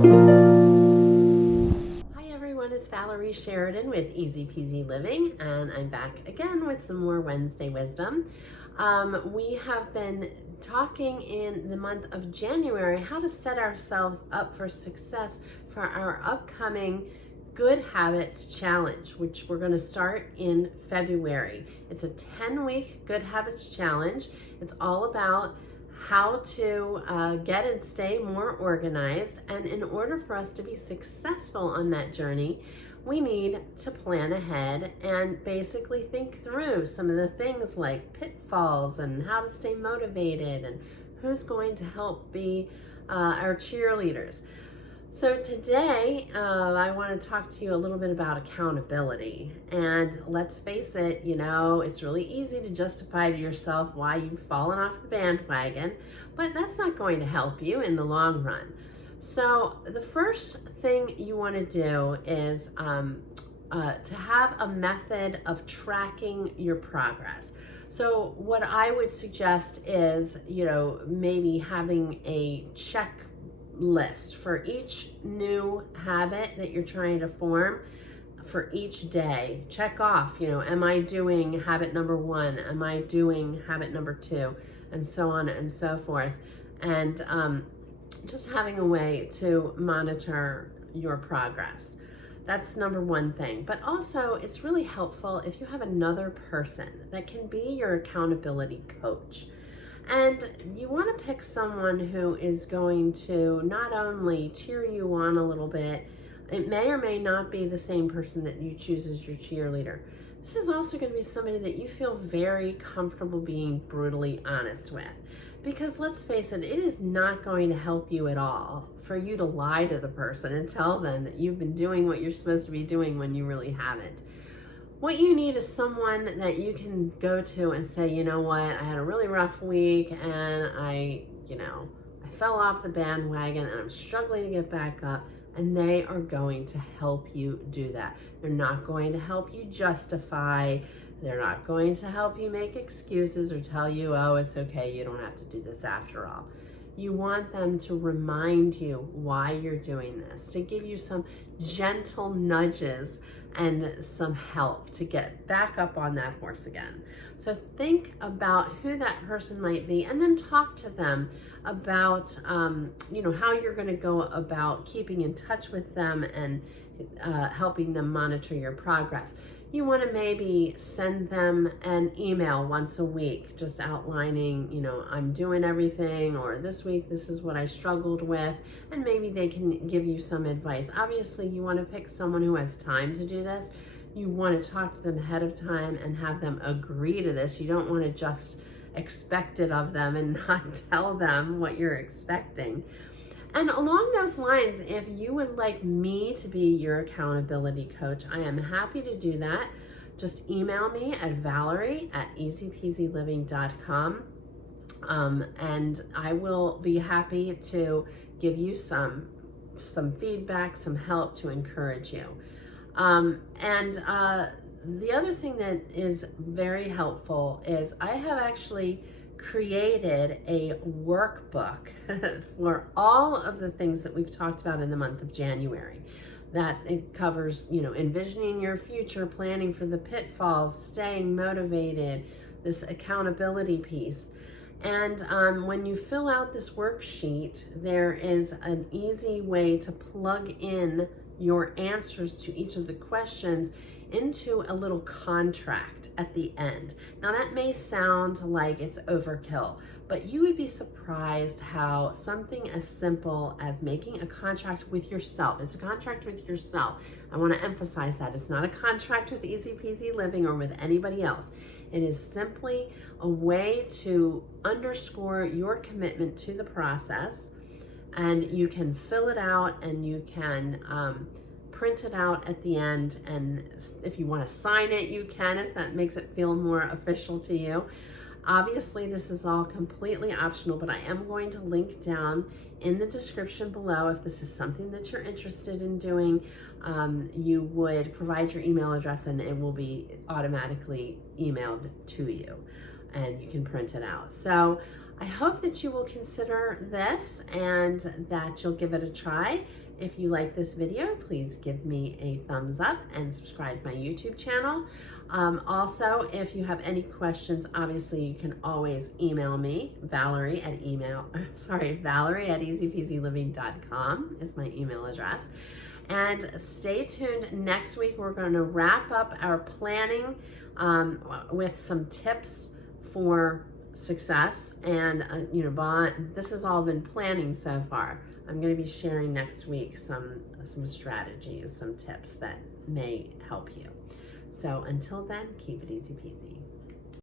Hi everyone, it's Valerie Sheridan with Easy Peasy Living, and I'm back again with some more Wednesday wisdom. We have been talking in the month of January how to set ourselves up for success for our upcoming Good Habits Challenge, which we're going to start in February. It's a 10-week Good Habits Challenge. It's all about how to get and stay more organized. And in order for us to be successful on that journey, we need to plan ahead and basically think through some of the things like pitfalls and how to stay motivated and who's going to help be our cheerleaders. So today, I want to talk to you a little bit about accountability. And let's face it, it's really easy to justify to yourself why you've fallen off the bandwagon, but that's not going to help you in the long run. So the first thing you want to do is to have a method of tracking your progress. So what I would suggest is, maybe having a checklist for each new habit that you're trying to form for each day. Check off, am I doing habit number 1? Am I doing habit number 2? And so on and so forth. And just having a way to monitor your progress. That's number one thing. But also, it's really helpful if you have another person that can be your accountability coach. And you want to pick someone who is going to not only cheer you on a little bit, it may or may not be the same person that you choose as your cheerleader. This is also going to be somebody that you feel very comfortable being brutally honest with. Because let's face it, it is not going to help you at all for you to lie to the person and tell them that you've been doing what you're supposed to be doing when you really haven't. What you need is someone that you can go to and say, you know what, I had a really rough week and I fell off the bandwagon and I'm struggling to get back up, and they are going to help you do that. They're not going to help you justify. They're not going to help you make excuses or tell you, oh, it's okay, you don't have to do this after all. You want them to remind you why you're doing this, to give you some gentle nudges and some help to get back up on that horse again. So think about who that person might be, and then talk to them about how you're going to go about keeping in touch with them and helping them monitor your progress. You want to maybe send them an email once a week, just outlining, I'm doing everything, or this week, this is what I struggled with, and maybe they can give you some advice. Obviously, you want to pick someone who has time to do this. You want to talk to them ahead of time and have them agree to this. You don't want to just expect it of them and not tell them what you're expecting. And along those lines, if you would like me to be your accountability coach, I am happy to do that. Just email me at valerie@easypeasyliving.com, and I will be happy to give you some feedback, some help to encourage you. The other thing that is very helpful is I have actually created a workbook for all of the things that we've talked about in the month of January. That it covers, envisioning your future, planning for the pitfalls, staying motivated, this accountability piece. And when you fill out this worksheet, there is an easy way to plug in your answers to each of the questions into a little contract at the end. Now that may sound like it's overkill, but you would be surprised how something as simple as making a contract with yourself, it's a contract with yourself. I want to emphasize that. It's not a contract with Easy Peasy Living or with anybody else. It is simply a way to underscore your commitment to the process, and you can fill it out and you can print it out at the end, and if you want to sign it, you can, if that makes it feel more official to you. Obviously, this is all completely optional, but I am going to link down in the description below if this is something that you're interested in doing. You would provide your email address and it will be automatically emailed to you, and you can print it out. So I hope that you will consider this and that you'll give it a try. If you like this video, please give me a thumbs up and subscribe to my YouTube channel. Also, if you have any questions, obviously you can always email me, Valerie at easypeasyliving.com is my email address. And stay tuned. Next week, we're going to wrap up our planning with some tips for success. And, this has all been planning so far. I'm going to be sharing next week some strategies, some tips that may help you. So until then, keep it easy peasy.